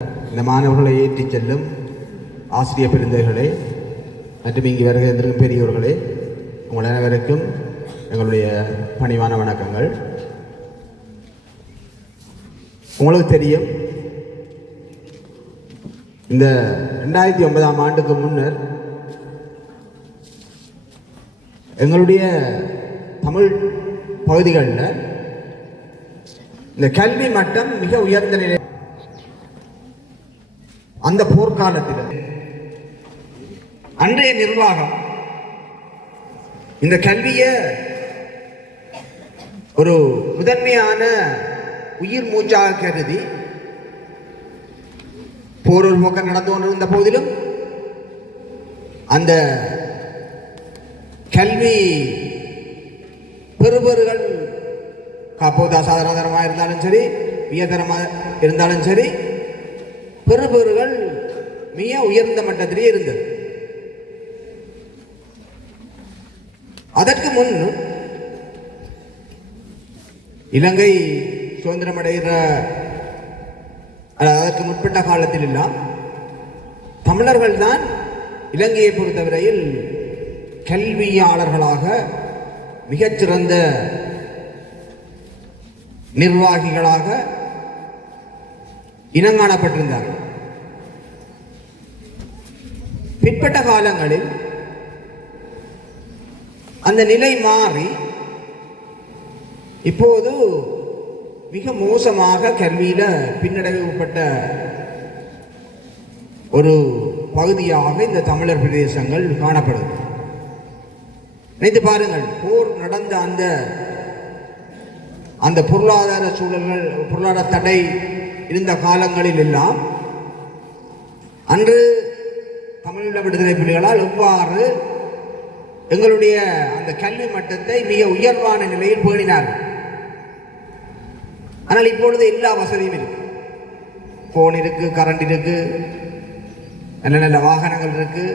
இந்த மாணவர்களை ஏற்றிச் செல்லும் ஆசிரியர் பெருந்தைகளே மற்றும் இங்கு வருகின்ற பெரியோர்களே, உங்கள் அனைவருக்கும் எங்களுடைய பணிவான வணக்கங்கள். உங்களுக்கு தெரியும், இந்த 2009ஆம் ஆண்டுக்கு முன்னர் எங்களுடைய தமிழ் பகுதிகளில் இந்த கல்வி மட்டம் மிக உயர்ந்த நிலை. அந்த போர்க்காலத்தில் அன்றைய நிர்வாகம் இந்த கல்வியை ஒரு முதன்மையான உயிர் மூச்சாக கருதி போர் ஒரு பக்கம் நடந்து கொண்டிருந்த போதிலும் அந்த கல்வி பெறுபவர்கள் காப்போது அசாதாரணமாக இருந்தாலும் சரி, உயர்தரமாக இருந்தாலும் சரி, பெறுபவர்கள் மிக உயர்ந்த மட்டத்திலே இருந்தது. அதற்கு முன் இலங்கை சுதந்திரம் அடைகிற அதற்கு முற்பட்ட காலத்தில் எல்லாம் தமிழர்கள் தான் இலங்கையை பொறுத்தவரையில் கல்வியாளர்களாக மிகச்சிறந்த நிர்வாகிகளாக இனங்காணப்பட்டிருந்தார்கள். பிற்பட்ட காலங்களில் அந்த நிலை மாறி இப்போது மிக மோசமாக கல்வியில பின்னடைவுப்பட்ட ஒரு பகுதியாக இந்த தமிழர் பிரதேசங்கள் காணப்படுது. நினைத்து பாருங்கள், போர் நடந்த அந்த பொருளாதார சூழல்கள், பொருளாதார தடை இருந்த காலங்களில் எல்லாம் அன்று தமிழீழ விடுதலை புலிகளால் எவ்வாறு எங்களுடைய அந்த கல்வி மட்டத்தை மிக உயர்வான நிலையில் பேணினார்கள். ஆனால் இப்பொழுது எல்லா வசதியும் இருக்கு. போன் இருக்கு, கரண்ட் இருக்கு, நல்ல நல்ல வாகனங்கள் இருக்கு,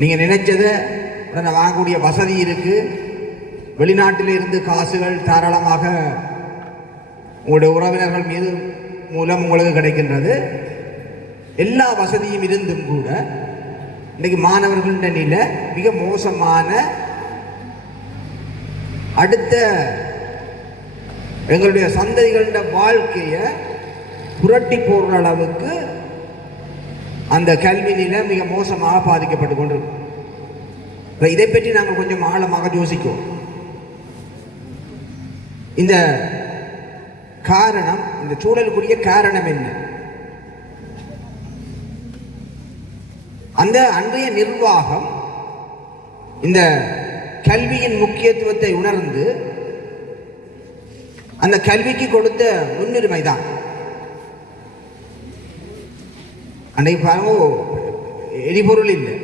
நீங்க நினைச்சதை உடனே வாங்கக்கூடிய வசதி இருக்கு. வெளிநாட்டில் இருந்து காசுகள் தாராளமாக உங்களுடைய உறவினர்கள் மீது மூலம் உங்களுக்கு கிடைக்கின்றது. எல்லா வசதியும் இருந்தும் கூட இன்னைக்கு மாணவர்கள் நிலை மிக மோசமான, அடுத்த எங்களுடைய சந்ததிகள வாழ்க்கையை புரட்டி போடுற அளவுக்கு அந்த கல்வி நிலை மிக மோசமாக பாதிக்கப்பட்டு கொண்டிருக்கும். இதை பற்றி நாங்கள் கொஞ்சம் ஆழமாக யோசிக்கிறோம். இந்த காரணம், இந்த சூழலுக்குரிய காரணம் என்ன? அந்த அன்றைய நிர்வாகம் இந்த கல்வியின் முக்கியத்துவத்தை உணர்ந்து அந்த கல்விக்கு கொடுத்த முன்னுரிமை தான். அன்றைக்கு பாருங்க, எரிபொருள் இல்லை,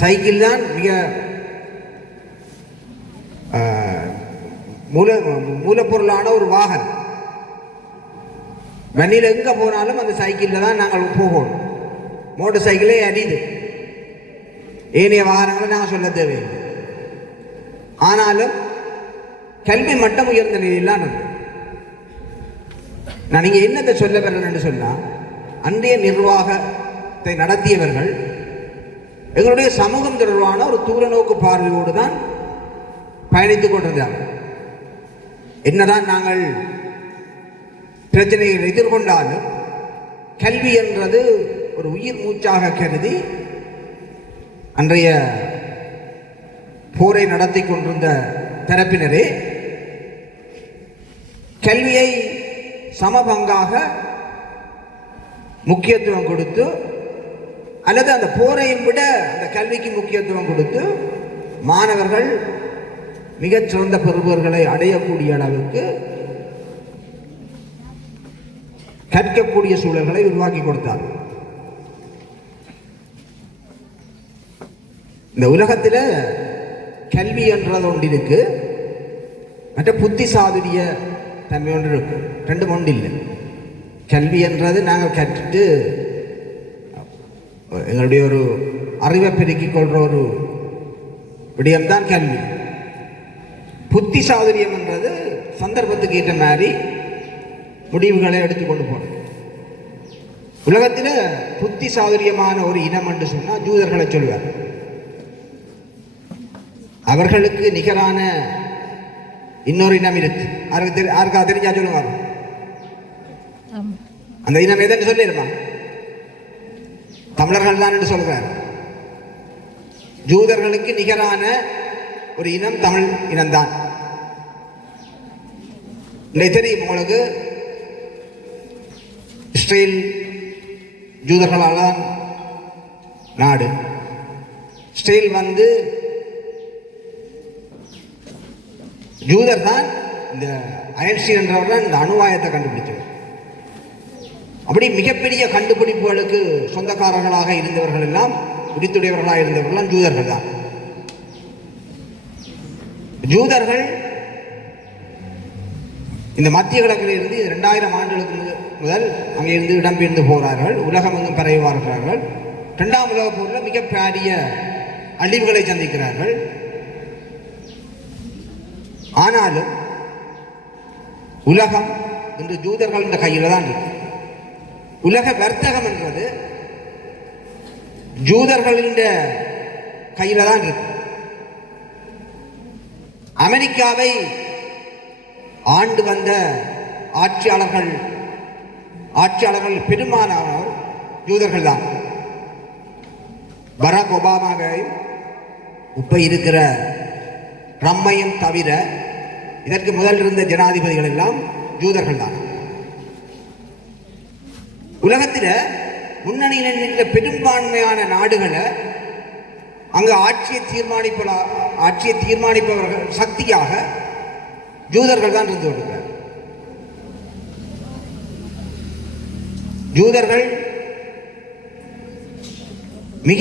சைக்கிள் தான் மிக மூலப்பொருளான ஒரு வாகனம். வண்டியில் எங்க போனாலும் அந்த சைக்கிளில் தான் நாங்கள் போகணும். மோட்டர் சைக்கிளே அடிது, ஏனைய வாகனங்களை நாங்கள் சொல்ல தேவையில்லை. ஆனாலும் கல்வி மட்டம் உயர்ந்த நிலையிலாம் நான் நீங்க என்னத்தை சொல்ல பெறேன்னு சொன்னா, அன்றைய நிர்வாகத்தை நடத்தியவர்கள் எங்களுடைய சமூகம் தொடர்பான ஒரு தூரநோக்கு பார்வையோடு தான் பயணித்துக் கொண்டிருந்தார்கள். என்னதான் நாங்கள் பிரச்சனைகளை எதிர்கொண்டாலும் கல்வி என்றது ஒரு உயிர் மூச்சாக கருதி அன்றைய போரை நடத்தி கொண்டிருந்த தரப்பினரே கல்வியை சமபங்காக முக்கியத்துவம் கொடுத்து, அல்லது அந்த போரையும் விட அந்த கல்விக்கு முக்கியத்துவம் கொடுத்து மாணவர்கள் மிகச்சிறந்த பெறுபவர்களை அடையக்கூடிய அளவுக்கு கற்கக்கூடிய சூழல்களை உருவாக்கி கொடுத்தார். இந்த உலகத்தில் கல்வி என்றது ஒன்று இருக்கு, மற்ற புத்தி சாதுரிய தன்மை ஒன்று இருக்கு. ரெண்டு ஒன்று இல்லை. கல்வி என்றது நாங்கள் கற்றுட்டு எங்களுடைய ஒரு அறிவை பெருக்கிக் கொள்ற ஒரு விடயம்தான் கல்வி. புத்தி சாதுரியம் என்றது சந்தர்ப்பத்துக்கு ஏற்ற மாதிரி முடிவுகளை எடுத்துக்கொண்டு போனோம். உலகத்தில் புத்தி சாதுரியமான ஒரு இனம் என்று சொன்னால் ஜூதர்களை சொல்வார். அவர்களுக்கு நிகரான இன்னொரு இனம் இருக்கு. யாருக்கா தெரிஞ்சா சொல்லுங்க. அந்த இனம் எதுன்னு சொல்லிருப்பான். தமிழர்கள் தான் என்று சொல்கிறார். ஜூதர்களுக்கு நிகரான ஒரு இனம் தமிழ் இனம்தான். தெரியும் உங்களுக்கு, இஸ்ரேல் ஜூதர்களால் நாடு. இஸ்ரேல் ஜூதர் தான் இந்த ஐன்ஸ்டீன் என்றவர் தான் இந்த அணுவாயத்தை கண்டுபிடிச்சவர். அப்படி மிகப்பெரிய கண்டுபிடிப்புகளுக்கு சொந்தக்காரர்களாக இருந்தவர்கள் எல்லாம், உரித்துடையவர்களாக இருந்தவர்கள் ஜூதர்கள் தான். ஜூதர்கள் இந்த மத்திய கிழக்கில் இருந்து 2000 ஆண்டுகளுக்கு முதல் அங்கே இருந்து இடம்பெயர்ந்து போகிறார்கள். உலகம் எங்கும் பரவி வாழ்கிறார்கள். 2ஆம் உலகப் போரில் மிகப்பெரிய அழிவுகளை சந்திக்கிறார்கள். ஆனாலும் உலகம் இன்று ஜூதர்கள் இந்த கையில் தான் இருக்கு. உலக வர்த்தகம் என்றது ஜூதர்களின் கையில் தான் இருக்கு. அமெரிக்காவை ஆண்டு வந்த ஆட்சியாளர்கள் பெரும்பாலானவர் ஜூதர்கள் தான். பராக் ஒபாமாவை இப்ப இருக்கிற ட்ரம்பையும் தவிர இதற்கு முதல் இருந்த ஜனாதிபதிகள் எல்லாம் ஜூதர்கள் தான். உலகத்தில் முன்னணியில் இருக்கிற பெரும்பான்மையான நாடுகளை அங்கு ஆட்சியை தீர்மானிப்பவர்கள் சக்தியாக ஜூதர்கள் தான் இருந்து வருகிறார். ஜூதர்கள் மிக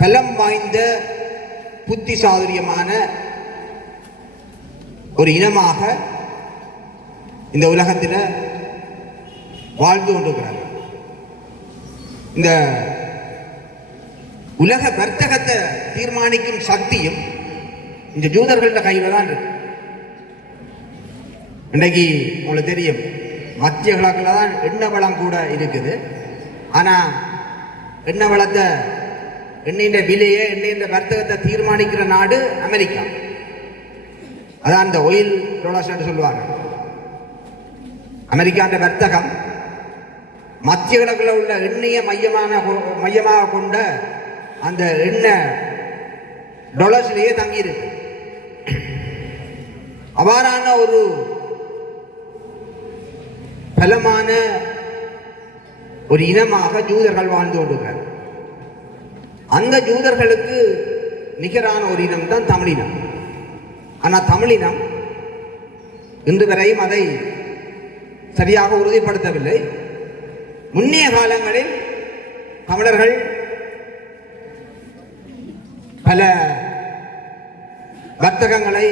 பலம் வாய்ந்த புத்தி சாதுரியமான ஒரு இனமாக இந்த உலகத்தில் வாழ்ந்து கொண்டிருக்கிறார்கள். இந்த உலக வர்த்தகத்தை தீர்மானிக்கும் சக்தியும் இந்த ஜூதர்கள கையில் தான் இருக்கு. இன்றைக்கு உங்களுக்கு தெரியும், மத்திய கிழக்கில் தான் எண்ணெய் வளம் கூட இருக்குது. ஆனால் எண்ணெய் வளத்தை, எண்ணெயின் விலையை, எண்ணெயின் வர்த்தகத்தை தீர்மானிக்கிற நாடு அமெரிக்கா. அதான் இந்த ஆயில் டாலர்ஸ் என்று சொல்லுவாங்க. அமெரிக்காண்ட வர்த்தகம் மத்திய கிழக்கில் உள்ள எண்ணெயை மையமாக கொண்ட அந்த எண்ணெய் டாலர்ஸ்லேயே தங்கியிருக்கு. அவ்வாறான ஒரு பலமான ஒரு இனமாக ஜூதர்கள் வாழ்ந்து கொண்டிருக்கிறார். அந்த ஜூதர்களுக்கு நிகரான ஒரு இனம் தான் தமிழினம். ஆனால் தமிழினம் இன்று வரையும் அதை சரியாக உறுதிப்படுத்தவில்லை. முன்னைய காலங்களில் தமிழர்கள் பல வர்த்தகங்களை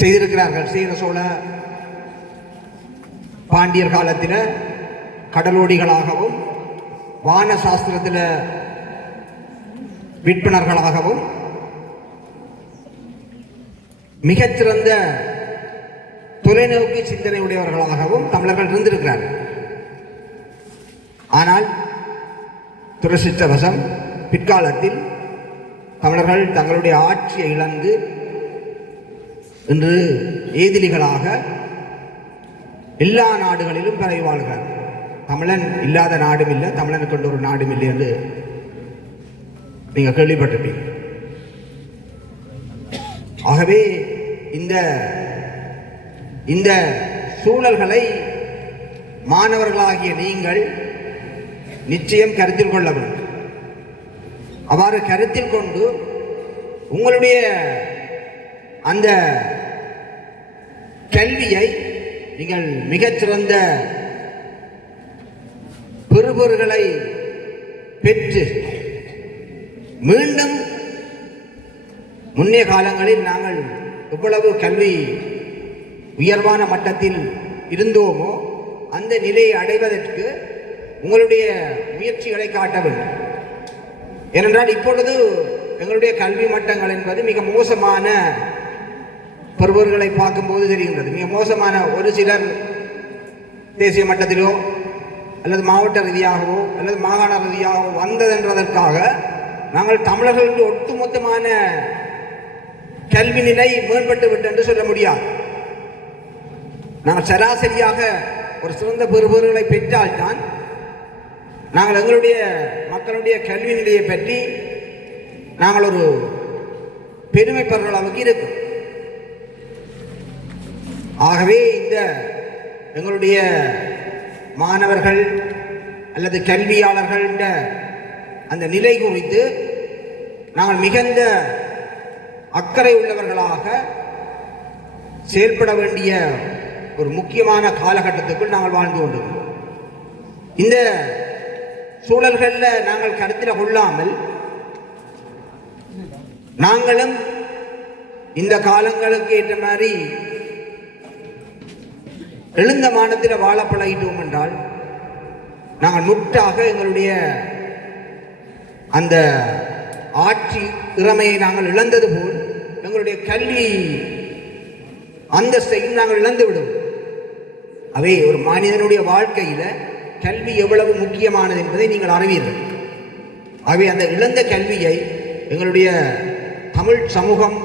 செய்திருக்கிறார்கள். சேர சோழ பாண்டியர் காலத்தில் கடலோடிகளாகவும், வான சாஸ்திரத்தில் விற்பனர்களாகவும், மிகச்சிறந்த தொலைநோக்கி சிந்தனை உடையவர்களாகவும் தமிழர்கள் இருந்திருக்கிறார்கள். ஆனால் துரசித்தவசம் பிற்காலத்தில் தமிழர்கள் தங்களுடைய ஆட்சியை இழந்து இன்று ஏதிலிகளாக எல்லா நாடுகளிலும் பரவி வாழ்கிறார். தமிழன் இல்லாத நாடும் இல்லை, தமிழன் கொண்ட ஒரு நாடும் இல்லை என்று நீங்கள் கேள்விப்பட்டிருப்பீங்க. ஆகவே இந்த சூழல்களை மாணவர்களாகிய நீங்கள் நிச்சயம் கருத்தில் கொள்ள வேண்டும். அவ்வாறு கருத்தில் கொண்டு உங்களுடைய அந்த கல்வியை நீங்கள் மிகச்சிறந்த பெறுபொருள்களை பெற்று மீண்டும் முன்னைய காலங்களில் நாங்கள் எவ்வளவு கல்வி உயர்வான மட்டத்தில் இருந்தோமோ அந்த நிலையை அடைவதற்கு உங்களுடைய முயற்சிகளை காட்ட வேண்டும். ஏனென்றால் இப்பொழுது எங்களுடைய கல்வி மட்டங்கள் என்பது மிக மோசமான பெறுபவர்களை பார்க்கும்போது தெரிகின்றது. மிக மோசமான ஒரு சிலர் தேசிய மட்டத்திலோ அல்லது மாவட்ட ரீதியாகவோ அல்லது மாகாண ரீதியாகவோ வந்ததென்றதற்காக நாங்கள் தமிழர்களுடைய ஒட்டுமொத்தமான கல்வி நிலை மேம்பட்டு விட்டு என்று சொல்ல முடியாது. நாங்கள் சராசரியாக ஒரு சிறந்த பெறுபவர்களை பெற்றால்தான் நாங்கள் எங்களுடைய மக்களுடைய கல்வி நிலையை பற்றி நாங்கள் ஒரு பெருமை பெறுற அளவுக்கு இருக்கும். ஆகவே இந்த எங்களுடைய மாணவர்கள் அல்லது கல்வியாளர்கள் அந்த நிலை குறித்து நாங்கள் மிகுந்த அக்கறை உள்ளவர்களாக செயல்பட வேண்டிய ஒரு முக்கியமான காலகட்டத்துக்குள் நாங்கள் வாழ்ந்து கொண்டிருக்கிறோம். இந்த சூழல்களில் நாங்கள் கருத்தில் கொள்ளாமல் நாங்களும் இந்த காலங்களுக்கு ஏற்ற மாதிரி எழுந்த மானத்தில் வாழ பழகிட்டோம் என்றால் நாங்கள் முற்றாக எங்களுடைய அந்த ஆட்சி திறமையை நாங்கள் இழந்தது போல் எங்களுடைய கல்வி அந்தஸ்தையும் நாங்கள் இழந்து விடுவோம். அவை ஒரு மனிதனுடைய வாழ்க்கையில் கல்வி எவ்வளவு முக்கியமானது என்பதை நீங்கள் அறிவீர்கள். அவை அந்த இழந்த கல்வியை எங்களுடைய தமிழ் சமூகம்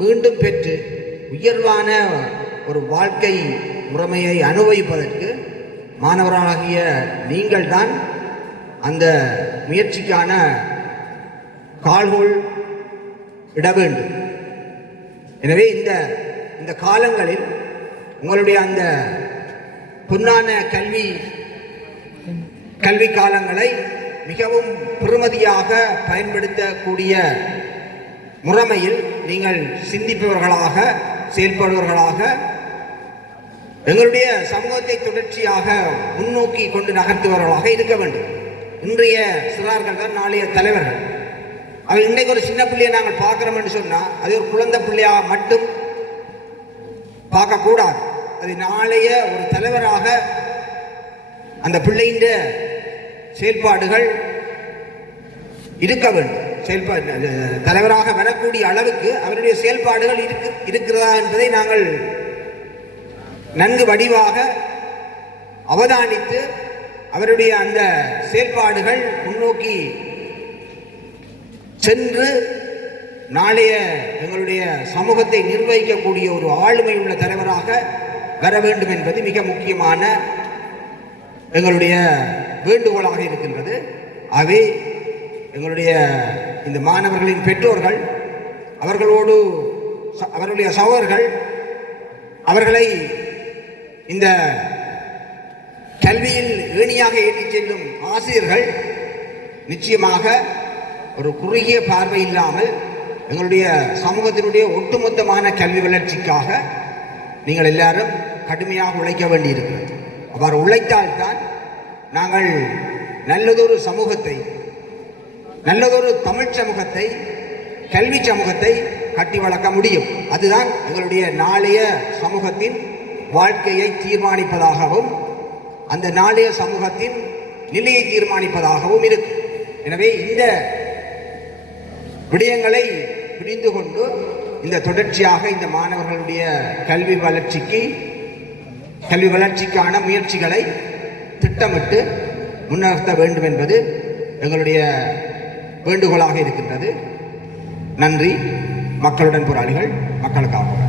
மீண்டும் பெற்று உயர்வான ஒரு வாழ்க்கை முறைமையை அனுபவிப்பதற்கு மாணவராகிய நீங்கள் தான் அந்த முயற்சிக்கான கால்கோள் இட வேண்டும். எனவே இந்த காலங்களில் உங்களுடைய அந்த பொன்னான கல்வி காலங்களை மிகவும் பெறுமதியாக பயன்படுத்தக்கூடிய முறைமையில் நீங்கள் சிந்திப்பவர்களாக செயல்படுவர்களாக எங்களுடைய சமூகத்தை தொடர்ச்சியாக முன்னோக்கி கொண்டு நகர்த்துவர்களாக இருக்க வேண்டும். இன்றைய சிறார்கள் தான் நாளைய தலைவர்கள். அவர் இன்றைக்கு ஒரு சின்ன பிள்ளையை நாங்கள் பார்க்குறோம் என்று சொன்னால் அது ஒரு குழந்தை பிள்ளையாக மட்டும் பார்க்கக்கூடாது. அது நாளைய ஒரு தலைவராக அந்த பிள்ளையின் செயல்பாடுகள் இருக்க வேண்டும். தலைவராக வரக்கூடிய அளவுக்கு அவருடைய செயல்பாடுகள் இருக்கிறதா என்பதை நாங்கள் நன்கு வடிவாக அவதானித்து அவருடைய அந்த செயல்பாடுகள் முன்னோக்கி சென்று நாளைய எங்களுடைய சமூகத்தை நிர்வகிக்கக்கூடிய ஒரு ஆளுமை உள்ள தலைவராக வர வேண்டும் என்பது மிக முக்கியமான எங்களுடைய வேண்டுகோளாக இருக்கின்றது. ஆகவே எங்களுடைய இந்த மாணவர்களின் பெற்றோர்கள் அவர்களோடு அவருடைய சகோதரர்கள் அவர்களை இந்த கல்வியில் ஏணியாக ஏற்றிச் செல்லும் ஆசிரியர்கள் நிச்சயமாக ஒரு குறுகிய பார்வை இல்லாமல் எங்களுடைய சமூகத்தினுடைய ஒட்டுமொத்தமான கல்வி வளர்ச்சிக்காக நீங்கள் எல்லாரும் கடுமையாக உழைக்க வேண்டியிருக்கிறது. அவ்வாறு உழைத்தால்தான் நாங்கள் நல்லதொரு சமூகத்தை, நல்லதொரு தமிழ் சமூகத்தை, கல்வி சமூகத்தை கட்டி வளர்க்க முடியும். அதுதான் எங்களுடைய நாளைய சமூகத்தின் வாழ்க்கையை தீர்மானிப்பதாகவும் அந்த நாளைய சமூகத்தின் நிலையை தீர்மானிப்பதாகவும் இருக்கு. எனவே இந்த விடயங்களை புரிந்து கொண்டு இந்த தொடர்ச்சியாக இந்த மாணவர்களுடைய கல்வி வளர்ச்சிக்கான முயற்சிகளை திட்டமிட்டு முன்னெடுத்த வேண்டும் என்பது எங்களுடைய வேண்டுகோளாக இருக்கின்றது. நன்றி. மக்களுடன் போராளிகள், மக்களுக்காக.